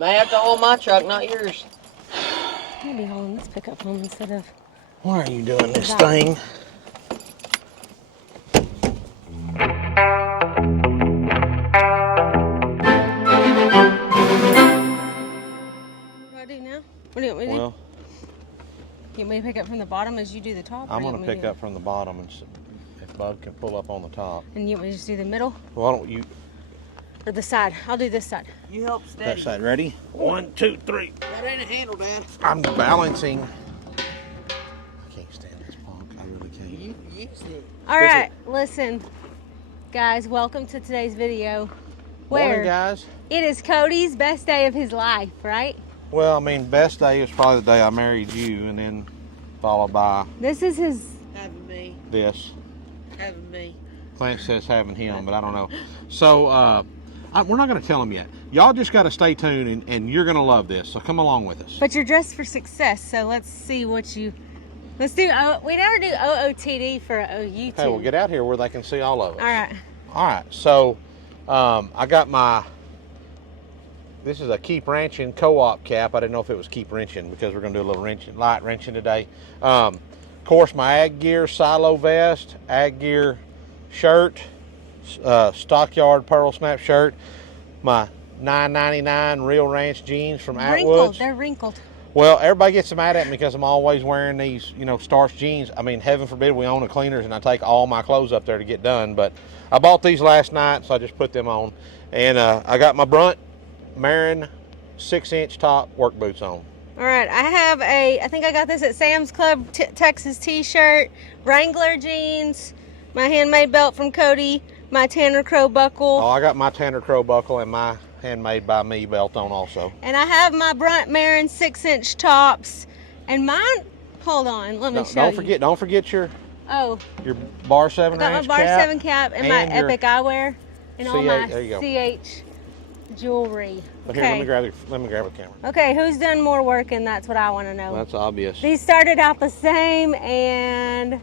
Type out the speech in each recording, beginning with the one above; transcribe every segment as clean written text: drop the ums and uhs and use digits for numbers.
May have to haul my truck, not yours. I'm gonna be hauling this pickup home instead of. Why are you doing this thing? What do I do now? What do you want me to do? Well, You want me to pick up from the bottom as you do the top? I'm going to pick up from the bottom, and if Bud can pull up on the top. And you want me to just do the middle? Why don't you? Or the side? I'll do this side. You help steady. That side. Ready? 1, 2, 3. That ain't a handle, Dad. I'm balancing. I can't stand this punk. I really can't. You use it. All right, listen, guys. Welcome to today's video. Morning, guys. It is Cody's best day of his life, right? Well, I mean, best day is probably the day I married you, and then followed by This is his. Having me. this. Having me. Clint says having him, but I don't know. So, we're not going to tell him yet. Y'all just got to stay tuned, and you're going to love this. So come along with us. But you're dressed for success, so let's see what you. Let's do. We never do OOTD for YouTube. Okay, we'll get out here where they can see all of us. All right. All right. So, I got my. This is a Keep Ranching co-op cap. I didn't know if it was Keep Wrenching because we're going to do a little light wrenching today. Of course, my Ag Gear silo vest, Ag Gear shirt, Stockyard Pearl Snap shirt, my $9.99 Real Ranch jeans from Atwood's. Wrinkled. They're wrinkled. Well, everybody gets mad at me because I'm always wearing these, starched jeans. I mean, heaven forbid we own a cleaners and I take all my clothes up there to get done. But I bought these last night, so I just put them on. And I got my Brunt Marin 6-inch top work boots on. All right, I think I got this at Sam's Club Texas t-shirt, Wrangler jeans, my handmade belt from Cody, my Tanner Crow buckle. Oh, I got my Tanner Crow buckle and my handmade by me belt on also. And I have my Brunt Marin 6-inch tops. And mine, hold on, let me show you. Don't forget your Bar 7 I got Ranch my Bar cap 7 cap and my Epic eyewear and all my there you go. CH jewelry. But Okay. here, let me grab a camera. Okay, who's done more work, and that's what I want to know. That's obvious. These started out the same, and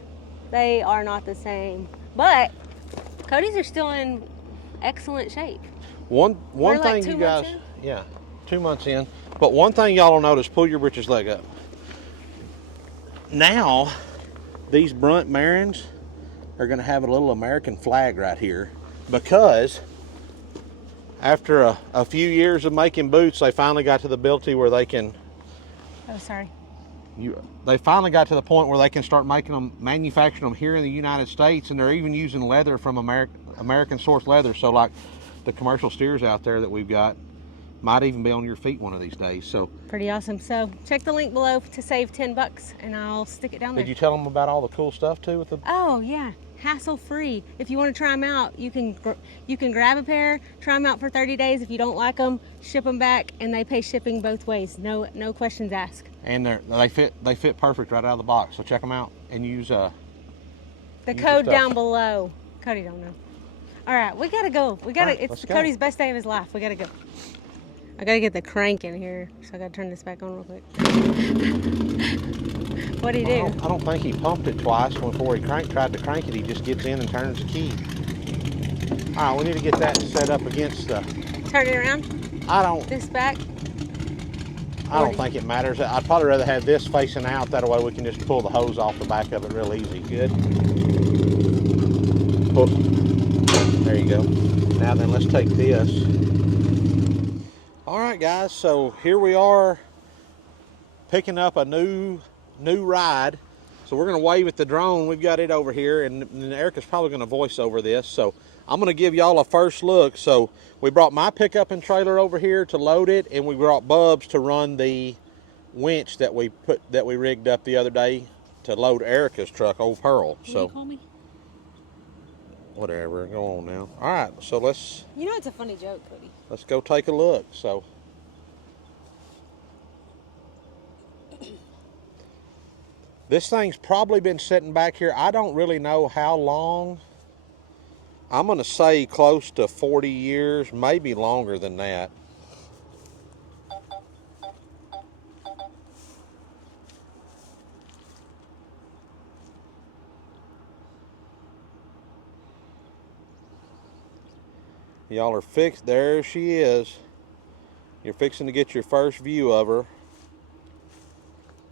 they are not the same. But Cody's are still in excellent shape. One We're thing like 2 you guys, months in? yeah, 2 months in. But one thing y'all will notice: pull your britches leg up. Now, these Brunt Marins are going to have a little American flag right here because after a few years of making boots, they finally got to the ability where they can. Oh, sorry. They finally got to the point where they can start making them, manufacturing them here in the United States, and they're even using leather from American source leather. So, like the commercial steers out there that we've got, might even be on your feet one of these days. So Pretty awesome. So check the link below to save $10, and I'll stick it down there. did you tell them about all the cool stuff too with the? Oh yeah, hassle-free. If you want to try them out, you can grab a pair, try them out for 30 days. If you don't like them, ship them back, and they pay shipping both ways. No questions asked. And they fit perfect right out of the box. So check them out and use the use code the down below. Cody don't know. All right, we gotta go. It's let's go. Cody's best day of his life. We gotta go. I gotta get the crank in here, so I gotta turn this back on real quick. What'd he do? I don't think he pumped it twice before he tried to crank it. He just gets in and turns the key. All right, we need to get that set up against the. Turn it around. This back. I don't think it matters. I'd probably rather have this facing out. That way we can just pull the hose off the back of it real easy. Good. Pull. There you go. Now then, let's take this. All right, guys. So here we are, picking up a new ride. So we're going to wave at the drone. We've got it over here, and Erica's probably going to voice over this. So I'm going to give y'all a first look. So we brought my pickup and trailer over here to load it, and we brought Bubs to run the winch that we rigged up the other day to load Erica's truck, Old Pearl. Can you call me? Whatever, go on now. All right, so let's. You know it's a funny joke, Cody. Let's go take a look. So. This thing's probably been sitting back here. I don't really know how long. I'm going to say close to 40 years, maybe longer than that. Y'all are fixed. There she is. You're fixing to get your first view of her.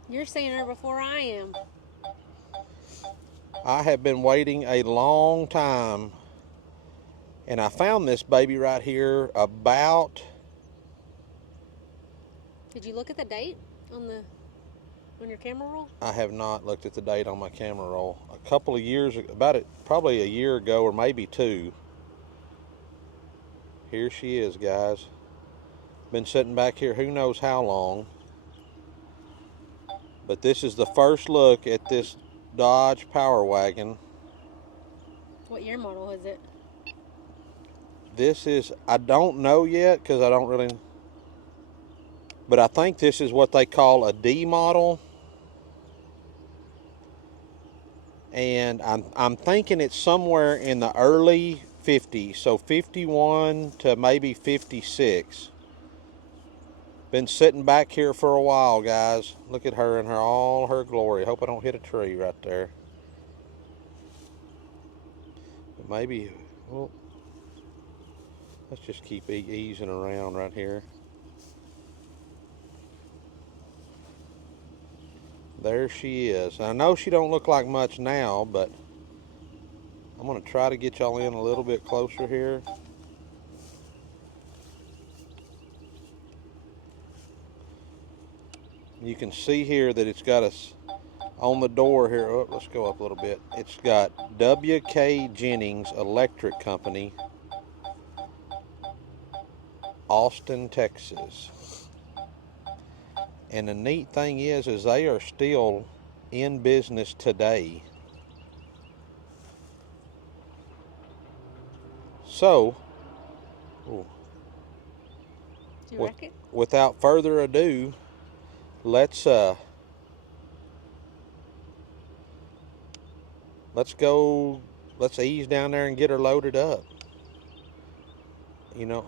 You're seeing her before I am. I have been waiting a long time, and I found this baby right here about... Did you look at the date on your camera roll? I have not looked at the date on my camera roll. A couple of years, probably a year ago or maybe two. Here she is, guys. Been sitting back here who knows how long. But this is the first look at this Dodge Power Wagon. What year model is it? This is, I don't know yet because I don't really, but I think this is what they call a D model. And I'm thinking it's somewhere in the early 50s, so 51 to maybe 56. Been sitting back here for a while, guys. Look at her in all her glory. Hope I don't hit a tree right there. But maybe, well, let's just keep easing around right here. There she is. I know she don't look like much now, but I'm going to try to get y'all in a little bit closer here. You can see here that it's got us on the door here. Oh, let's go up a little bit. It's got W.K. Jennings Electric Company, Austin, Texas. And the neat thing is they are still in business today. So, Did you wreck it? Without further ado, let's ease down there and get her loaded up. You know,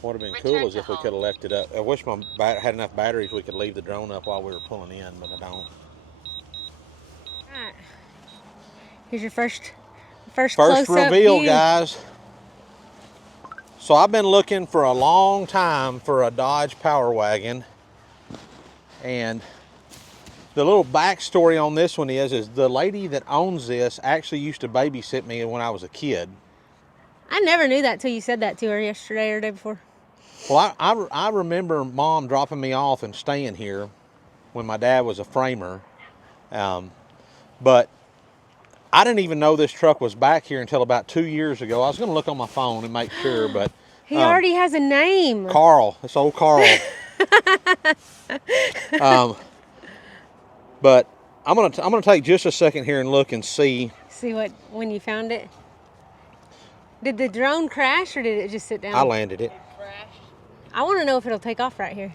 what would have been cool is if we could have left it up. I wish my had enough batteries we could leave the drone up while we were pulling in, but I don't. Alright. Here's your first reveal, view. guys. So I've been looking for a long time for a Dodge Power Wagon, and the little backstory on this one is the lady that owns this actually used to babysit me when I was a kid. I never knew that till you said that to her yesterday or the day before. Well, I remember Mom dropping me off and staying here when my dad was a framer, but I didn't even know this truck was back here until about 2 years ago. I was going to look on my phone and make sure, but he already has a name. Carl. It's old Carl. But I'm gonna take just a second here and look and see. See when you found it. Did the drone crash or did it just sit down? I landed it. I want to know if it'll take off right here.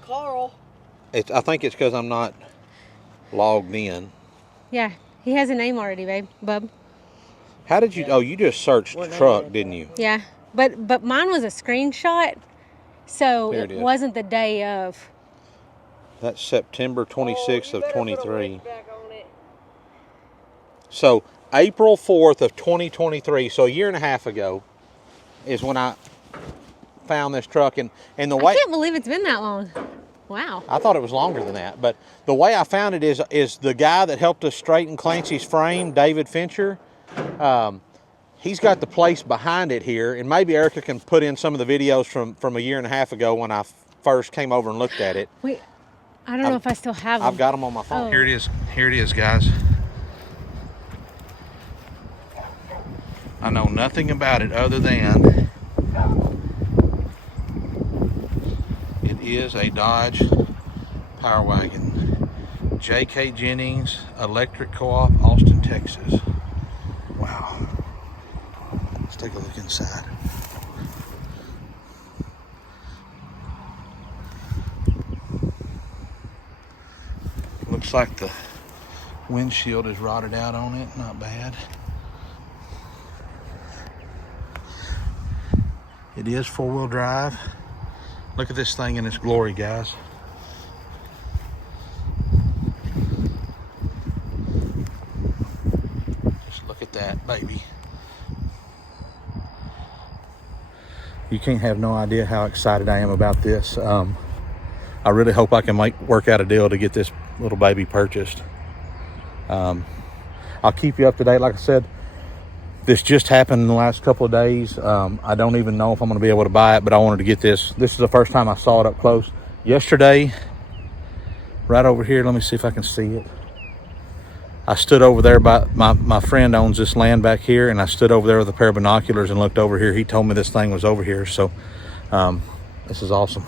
Carl. I think it's because I'm not logged in. Yeah, he has a name already, babe. Bub. How did you? Oh, you just searched truck, didn't you? Yeah, but mine was a screenshot, so it wasn't the day of. That's September 26th of 23. So April 4th of 2023. So a year and a half ago is when I found this truck, and the way I can't believe it's been that long. Wow. I thought it was longer than that, but the way I found it is the guy that helped us straighten Clancy's frame, David Fincher. He's got the place behind it here, and maybe Erica can put in some of the videos from a year and a half ago when I first came over and looked at it. Wait, I don't know if I still have them. I've got them on my phone. Oh. Here it is, guys. I know nothing about it other than it is a Dodge Power Wagon. J.K. Jennings Electric Co-op, Austin, Texas. Wow. Let's take a look inside. Looks like the windshield is rotted out on it. Not bad. It is four-wheel drive. Look at this thing in its glory, guys. that, baby. You can't have no idea how excited I am about this. I really hope I can work out a deal to get this little baby purchased. I'll keep you up to date. Like I said, this just happened in the last couple of days. I don't even know if I'm going to be able to buy it, but I wanted to get this. This is the first time I saw it up close. Yesterday, right over here, let me see if I can see it. I stood over there by, my friend owns this land back here, and I stood over there with a pair of binoculars and looked over here. He told me this thing was over here, so this is awesome.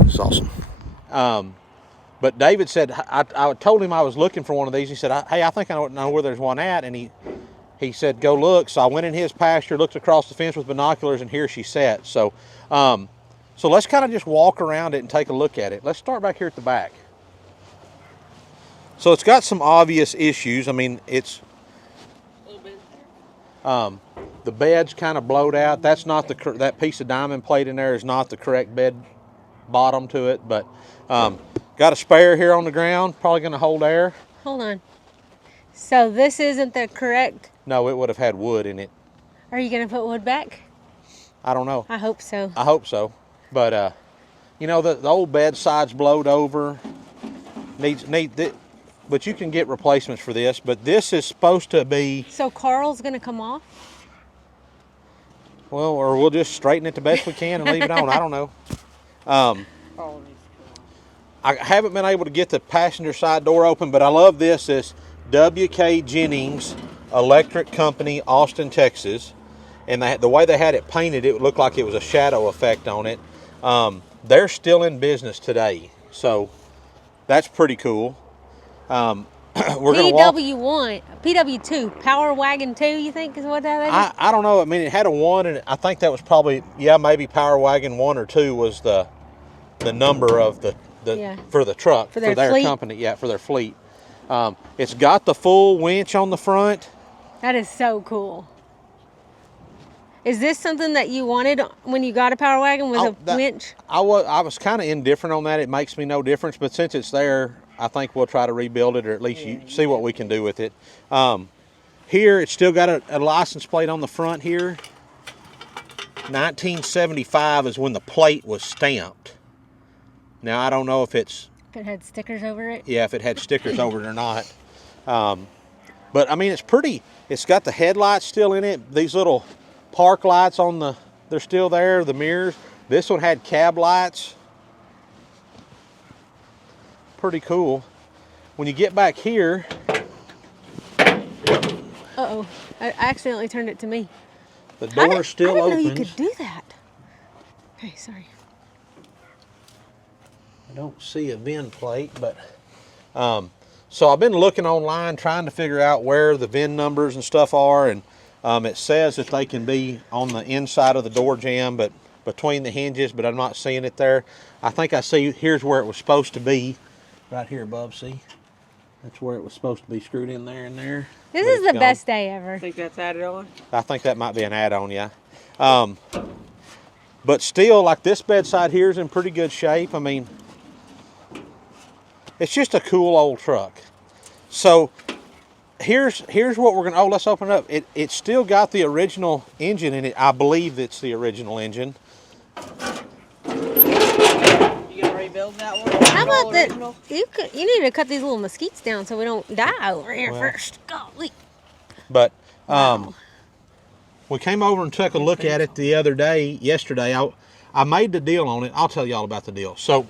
It's awesome. But David said, I told him I was looking for one of these. He said, hey, I think I know where there's one at, and he said, go look. So I went in his pasture, looked across the fence with binoculars, and here she sat. So, so let's kind of just walk around it and take a look at it. Let's start back here at the back. So it's got some obvious issues. I mean, it's the bed's kind of blowed out. That's not that piece of diamond plate in there is not the correct bed bottom to it. But got a spare here on the ground, probably going to hold air. Hold on. So this isn't the correct? No, it would have had wood in it. Are you going to put wood back? I don't know. I hope so. I hope so. But you know, the old bed side's blowed over. But you can get replacements for this. But this is supposed to be. So Carl's going to come off? Well, or we'll just straighten it the best we can and leave it on. I don't know. I haven't been able to get the passenger side door open, but I love this. It's W.K. Jennings Electric Company, Austin, Texas. And the way they had it painted, it looked like it was a shadow effect on it. They're still in business today. So that's pretty cool. We're going to walk. PW2, Power Wagon 2, you think is what that is? I don't know. I mean, it had a 1, and I think that was probably, maybe Power Wagon 1 or 2 was the number of for the truck, for their company, for their fleet. It's got the full winch on the front. That is so cool. Is this something that you wanted when you got a Power Wagon, was a winch? I was kind of indifferent on that. It makes me no difference, but since it's there, I think we'll try to rebuild it, or at least see what we can do with it. Here, it's still got a license plate on the front here. 1975 is when the plate was stamped. Now, I don't know if it had stickers over it? Yeah, if it had stickers over it or not. But, I mean, it's pretty. It's got the headlights still in it. These little park lights they're still there, the mirrors. This one had cab lights. Pretty cool. When you get back here. Uh-oh, I accidentally turned it to me. The door still opens. I didn't know you could do that. Okay, sorry. I don't see a VIN plate, but so I've been looking online trying to figure out where the VIN numbers and stuff are, and it says that they can be on the inside of the door jamb, but between the hinges, but I'm not seeing it there. I think I see, here's where it was supposed to be, right here above, see? That's where it was supposed to be screwed in there and there. This is the best day ever. I think that's added on? I think that might be an add-on, yeah. But still, like this bedside here is in pretty good shape. I mean, it's just a cool old truck. So here's what we're gonna, let's open it up. It's still got the original engine in it. I believe it's the original engine. You gonna rebuild that one? How about that? You need to cut these little mesquites down so we don't die over here first. Golly. But we came over and took a look at it yesterday. I made the deal on it. I'll tell y'all about the deal. So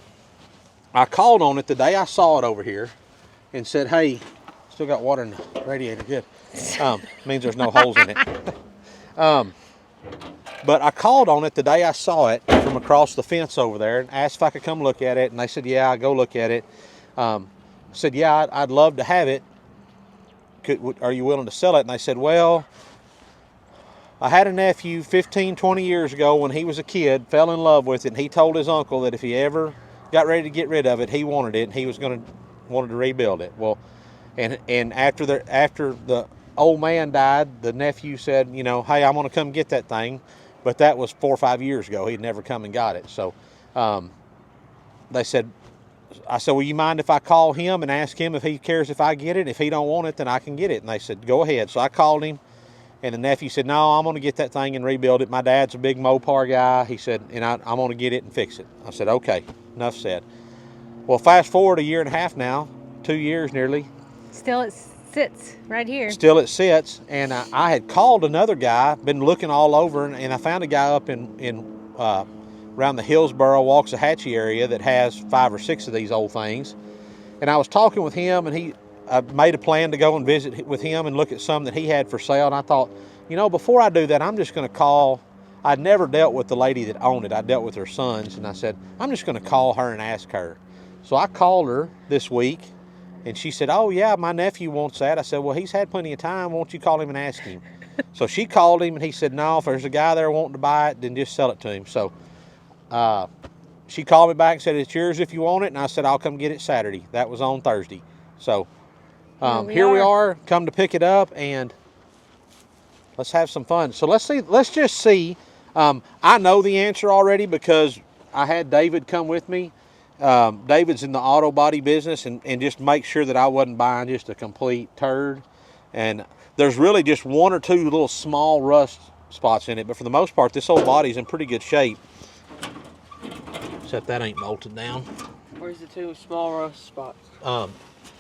I called on it the day I saw it over here and said, hey, still got water in the radiator, good. Means there's no holes in it. But I called on it the day I saw it from across the fence over there and asked if I could come look at it. And they said, yeah, I'll go look at it. I said, yeah, I'd love to have it. Are you willing to sell it? And they said, well, I had a nephew 15, 20 years ago when he was a kid, fell in love with it, and he told his uncle that if he ever got ready to get rid of it, he wanted it, and he was wanted to rebuild it. Well, and after the old man died, the nephew said, you know, hey, I'm going to come get that thing. But that was 4 or 5 years ago. He'd never come and got it. So I said, well, you mind if I call him and ask him if he cares if I get it? If he don't want it, then I can get it. And they said, go ahead. So I called him. And the nephew said, no, I'm going to get that thing and rebuild it. My dad's a big Mopar guy. He said, and I'm going to get it and fix it. I said, okay, enough said. Well, fast forward a year and a half now, 2 years nearly. Still it sits right here. Still it sits. And I had called another guy, been looking all over, and I found a guy up in around the Hillsboro, Waxahachie area that has 5 or 6 of these old things. And I was talking with him, and I made a plan to go and visit with him and look at some that he had for sale. And I thought, you know, before I do that, I'm just going to call. I'd never dealt with the lady that owned it. I dealt with her sons. And I said, I'm just going to call her and ask her. So I called her this week, and she said, oh, yeah, my nephew wants that. I said, well, he's had plenty of time. Won't you call him and ask him? So she called him, and he said, no, if there's a guy there wanting to buy it, then just sell it to him. So she called me back and said, it's yours if you want it. And I said, I'll come get it Saturday. That was on Thursday. So here we are, come to pick it up, and let's have some fun. So let's just see. I know the answer already because I had David come with me. David's in the auto body business, and just make sure that I wasn't buying just a complete turd. And there's really just 1 or 2 little small rust spots in it, but for the most part, this old body's in pretty good shape. Except that ain't bolted down. Where's the 2 small rust spots?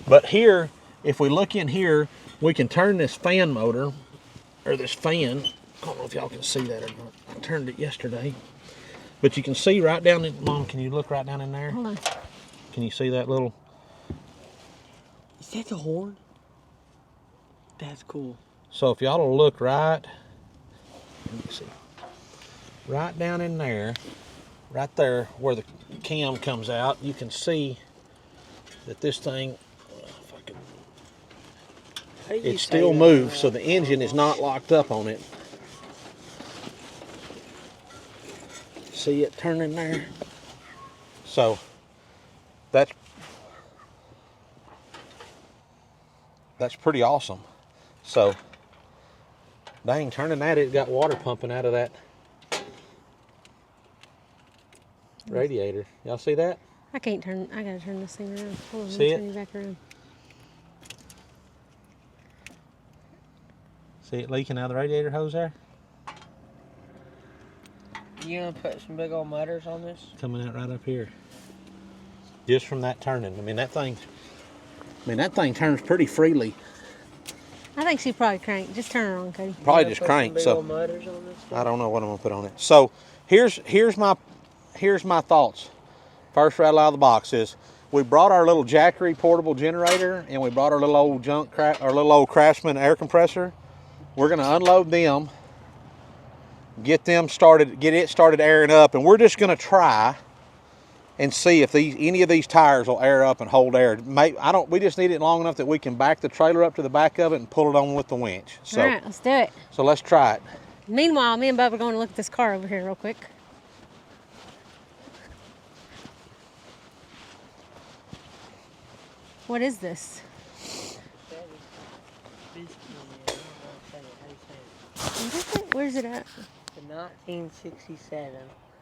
But here, if we look in here, we can turn this fan motor, or this fan. I don't know if y'all can see that or not. I turned it yesterday. But you can see right down in, Mom, can you look right down in there? Hold on. Can you see that little? Is that the horn? That's cool. So if y'all will look right, let me see, right down in there, right there where the cam comes out, you can see that this thing, it still moves, so the engine is not locked up on it. See it turning there? So that's pretty awesome. So dang, turning that, it got water pumping out of that radiator. Y'all see that? I can't turn, I gotta turn this thing around. Hold on, See let me it? turn you back around. See it leaking out of the radiator hose there? You gonna put some big old mutters on this? Coming out right up here. Just from that turning. I mean that thing turns pretty freely. I think she probably cranked. Just turn her on, Cody. Probably just cranked. So I don't know what I'm gonna put on it. So here's my thoughts. First rattle out of the box is we brought our little Jackery portable generator, and we brought our little old Craftsman air compressor. We're gonna unload them, get it started airing up, and we're just gonna try and see if any of these tires will air up and hold air. We just need it long enough that we can back the trailer up to the back of it and pull it on with the winch. So, all right, let's do it. So let's try it. Meanwhile, me and Bub are going to look at this car over here real quick. What is this? What is it? Where's it at? The 1967.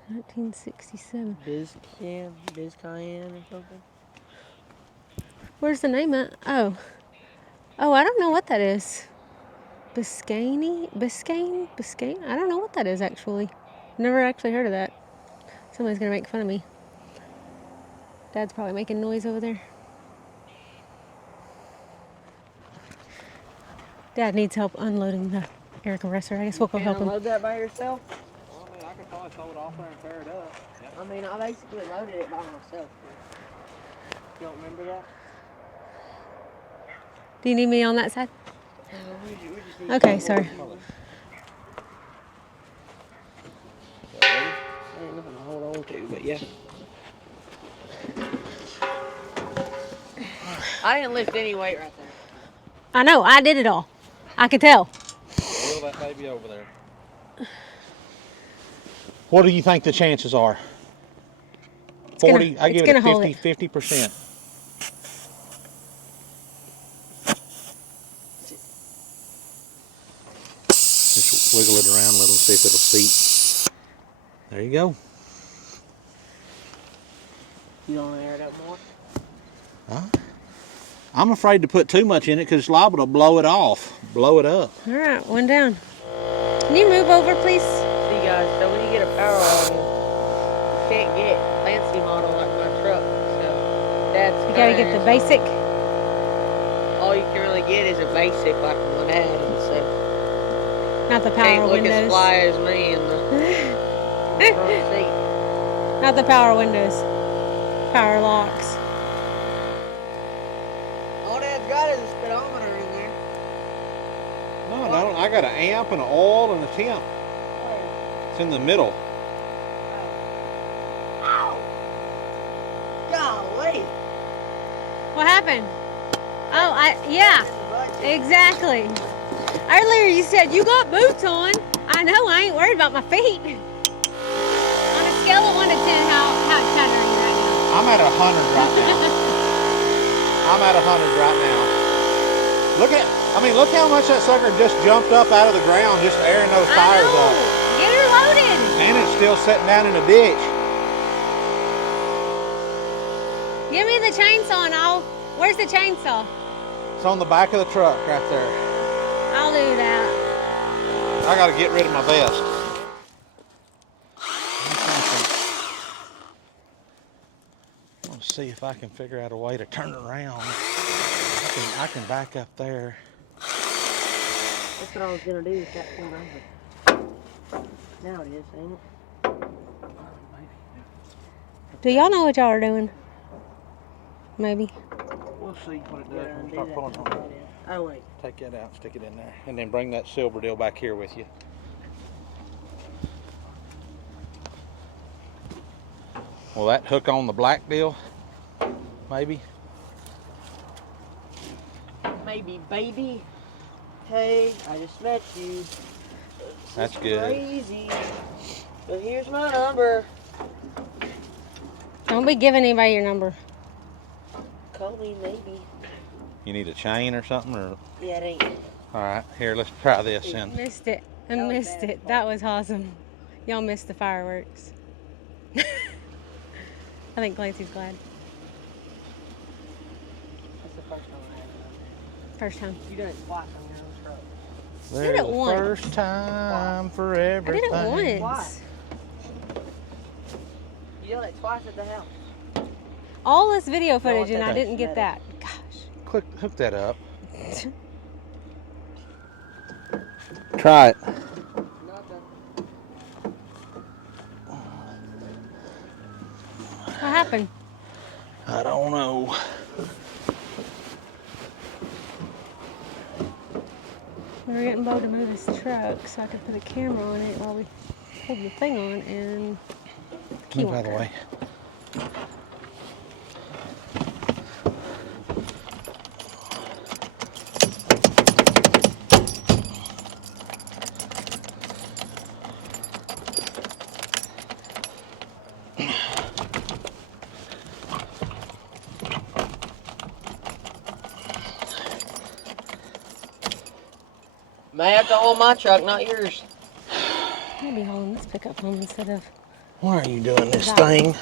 1967. Biz Cayenne or something. Where's the name at? Oh, I don't know what that is. Biscayne? I don't know what that is actually. Never actually heard of that. Somebody's gonna make fun of me. Dad's probably making noise over there. Dad needs help unloading the air compressor. I guess we'll go help him. Unload that by yourself? Well, I mean, I could probably throw it off there and tear it up. Yep. I mean, I basically loaded it by myself. You don't remember that? Do you need me on that side? We just need Okay, sorry. Ain't nothing to hold on to, but yeah. I didn't lift any weight right there. I know, I did it all. I could tell. Wheel that baby over there. What do you think the chances are? 40, I give it a 50%. Just wiggle it around a little, see if it'll seat. There you go. You don't want to air it up more? Huh? I'm afraid to put too much in it because it's liable to blow it off, blow it up. All right, one down. Can you move over, please? See guys, so when you get a Power Wagon, you can't get fancy model like my truck. So that's You gotta get the basic. All you can really get is a basic like one had, and so Not the power can't look windows. as fly as me in the front seat. Not the power windows. Power locks. All Dad's got is a speedometer in there. No, I got an amp and an oil and a temp. It's in the middle. Ow! Golly! What happened? Oh, yeah, exactly. Earlier you said you got boots on. I know, I ain't worried about my feet. On a scale of 1 to 10, how excited are you right now? I'm at 100 right now. I'm at 100 right now. Look how much that sucker just jumped up out of the ground, just airing those tires up. Get her loaded. And it's still sitting down in the ditch. Give me the chainsaw and where's the chainsaw? It's on the back of the truck right there. I'll do that. I gotta get rid of my vest. Let's see if I can figure out a way to turn it around. I can back up there. That's what I was gonna do with that pulled over. Now it is, ain't it? Do y'all know what y'all are doing? Maybe. We'll see what it does when we start pulling on it. Oh wait. Take that out, stick it in there, and then bring that silver deal back here with you. Will that hook on the black deal? Maybe. Maybe, baby. Hey, I just met you. That's good. Crazy. But here's my number. Don't be giving anybody your number. Call me, maybe. You need a chain or something, or? Yeah, it ain't. All right, here, let's try this then. Missed it. I missed it. That was awesome. Y'all missed the fireworks. I think Clancy's glad. That's the first time I had it. First time. You done it twice on your own truck. Did it once. First time for everything. I did it once. You done it twice at the house. All this video footage and I didn't get that. Gosh. Quick, hook that up. Try it. What happened? I don't know. We were getting Bo to move his truck so I could put a camera on it while we hold the thing on and key Move out of the way. May have to hold my truck, not yours. I'll be hauling this pickup home instead of. Why are you doing this thing?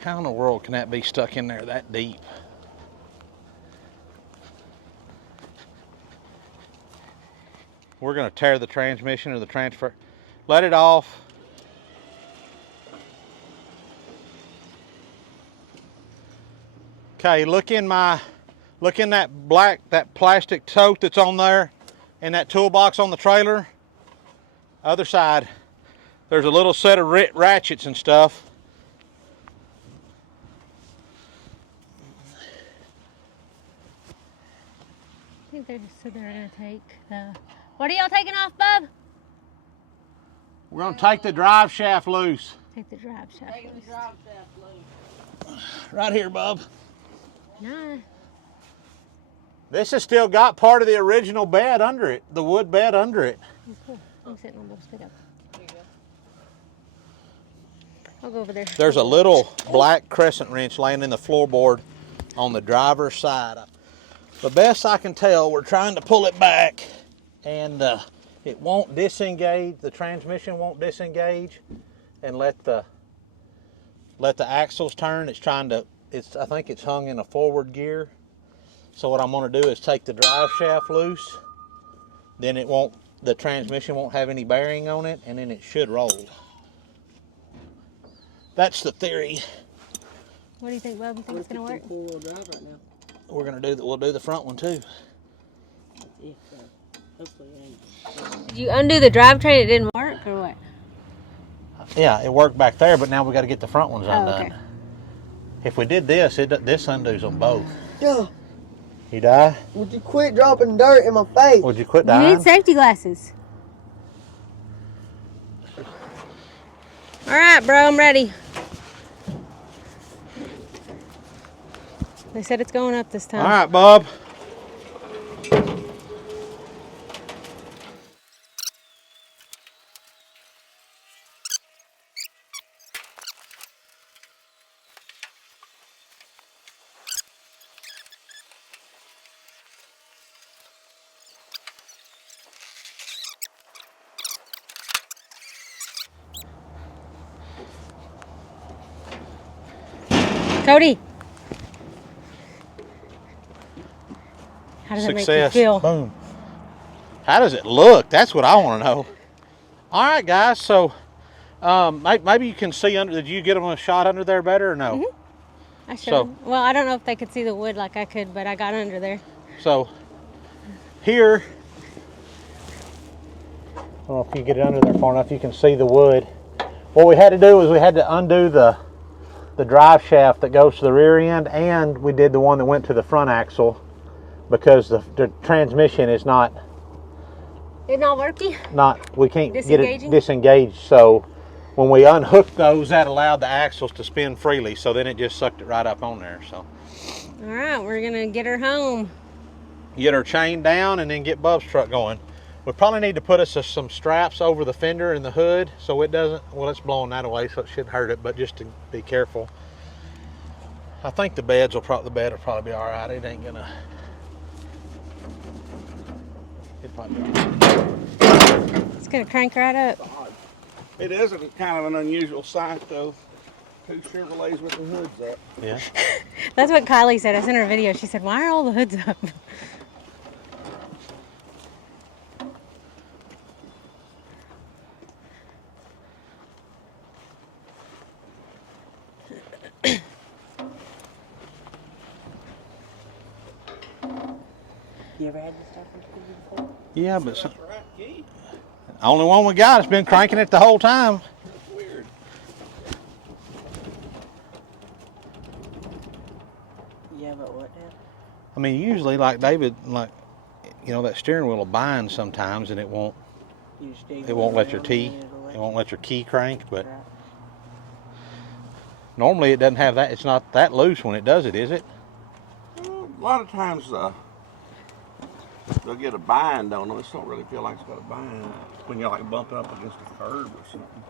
How in the world can that be stuck in there that deep? We're going to tear the transmission or the transfer. Let it off. Okay, look in that that plastic tote that's on there in that toolbox on the trailer. Other side. There's a little set of ratchets and stuff. I think they just said they're going to take the. What are y'all taking off, Bub? We're going to take the drive shaft loose. Take the drive shaft. Taking the drive shaft loose. Right here, Bub. Nah. This has still got part of the original bed under it, the wood bed under it. That's cool. I'm sitting on Bub's pickup. There you go. I'll go over there. There's a little black crescent wrench laying in the floorboard on the driver's side. The best I can tell, we're trying to pull it back, and it won't disengage, the transmission won't disengage and let the axles turn. It's trying to, I think it's hung in a forward gear. So what I'm gonna do is take the drive shaft loose, then the transmission won't have any bearing on it, and then it should roll. That's the theory. What do you think, Bub? You think it's gonna work? Four-wheel drive right now. We'll do the front one too. Yeah, hopefully it ain't. Did you undo the drivetrain? It didn't work, or what? Yeah, it worked back there, but now we got to get the front ones undone. Okay. If we did this, this undoes them both. Yeah. You die? Would you quit dropping dirt in my face? Would you quit You dying? need safety glasses. All right, bro, I'm ready. They said it's going up this time. All right, Bob. Cody. How does Success. it make you feel? Boom. How does it look? That's what I want to know. All right, guys. So maybe you can see under. Did you get them a shot under there better or no? I should. Well, I don't know if they could see the wood like I could, but I got under there. So here, I don't know if you get it under there far enough. You can see the wood. What we had to do was we had to undo the drive shaft that goes to the rear end, and we did the one that went to the front axle because the transmission is not. It's not working? We can't get it Disengaging? disengaged. So when we unhooked those, that allowed the axles to spin freely. So then it just sucked it right up on there. So. All right, we're gonna get her home. Get her chained down and then get Bub's truck going. We probably need to put us some straps over the fender and the hood so it doesn't, well, it's blowing that away so it shouldn't hurt it, but just to be careful. I think the bed will probably be all right. It ain't gonna, it might be all right. It's gonna crank right up. It is a kind of an unusual sight though. Two Chevrolets with the hoods up. Yeah. That's what Kylie said. I sent her a video. She said, why are all the hoods up? You ever had this stuff on TV before? Yeah, but only one we got. It's been cranking it the whole time. That's weird. Yeah, but what now? I mean, usually, like David, that steering wheel will bind sometimes, and it won't let your key. It won't let your key crank, but normally it doesn't have that. It's not that loose when it does it, is it? Well, a lot of times they'll get a bind on them. This don't really feel like it's got a bind when you're like bumping up against a curb or something.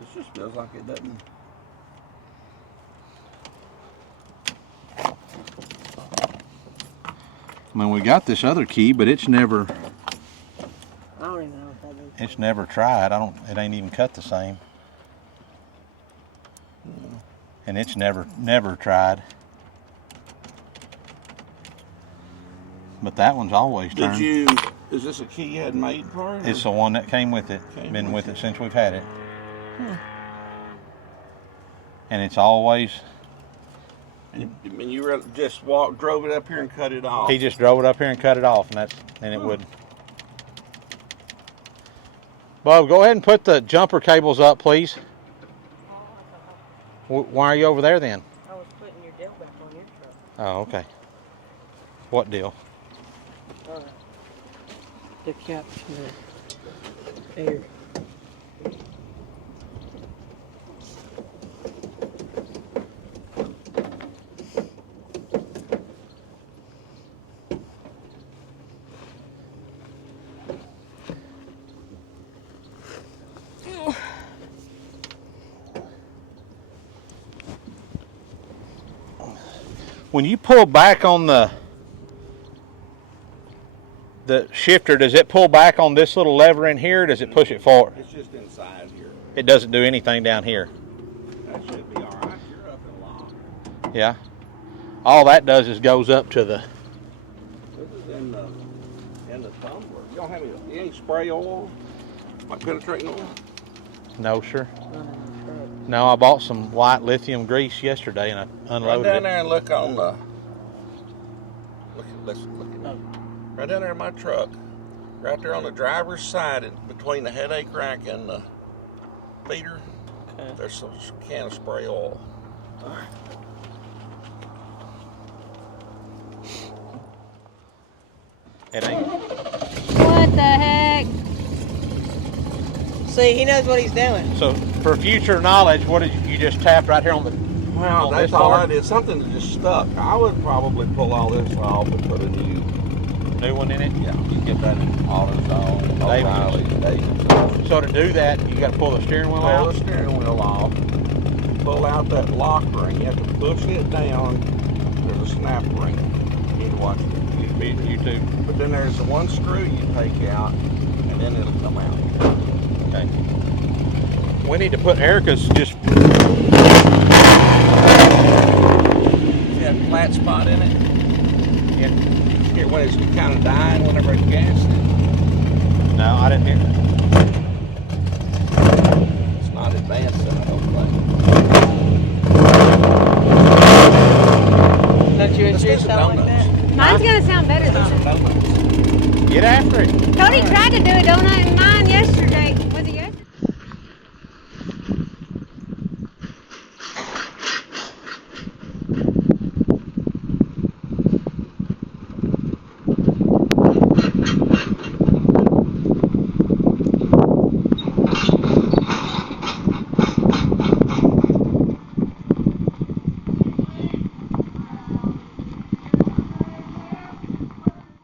It just feels like it doesn't. I mean, we got this other key, but it's never. I don't even know what that is. It's never tried. It ain't even cut the same. And it's never tried. But that one's always turned. Is this a key you had made for it? It's the one that came with it. Been with it since we've had it. And it's always. And you just drove it up here and cut it off. He just drove it up here and cut it off, and it would. Bob, go ahead and put the jumper cables up, please. Why are you over there then? I was putting your deal back on your truck. Oh, okay. What deal? The cap the air. When you pull back on the the shifter, does it pull back on this little lever in here, or does it push it forward? It's just inside here. It doesn't do anything down here. That should be all right. You're up and locked. Yeah. All that does is goes up to the. This is in the tumbler. You don't have any spray oil? Like penetrating oil? No, sir. No, I bought some white lithium grease yesterday and I unloaded Right down it. there and look on the. Let's look at right down there in my truck. Right there on the driver's side, between the headache rack and the feeder, there's some can of spray oil. All right. It ain't. What the heck? See, he knows what he's doing. So for future knowledge, what did you just tapped right here on the? Well, that's all I did. Something that just stuck. I would probably pull all this off and put a new one in it. Yeah, you get that AutoZone, O'Reilly, Davidson. So to do that, you got to pull the steering wheel Pull out. the steering wheel off. Pull out that lock ring. You have to push it down. There's a snap ring. You need to watch YouTube. But then there's the one screw you take out, and then it'll come out. Okay. We need to put Erica's just. See that flat spot in it? Yeah. Here when it's kind of dying whenever you gas it. No, I didn't hear that. It's not advanced enough, I don't think. Don't you and yours sound like that? Mine's gonna sound better though. Get after it. Cody tried to do it, don't I?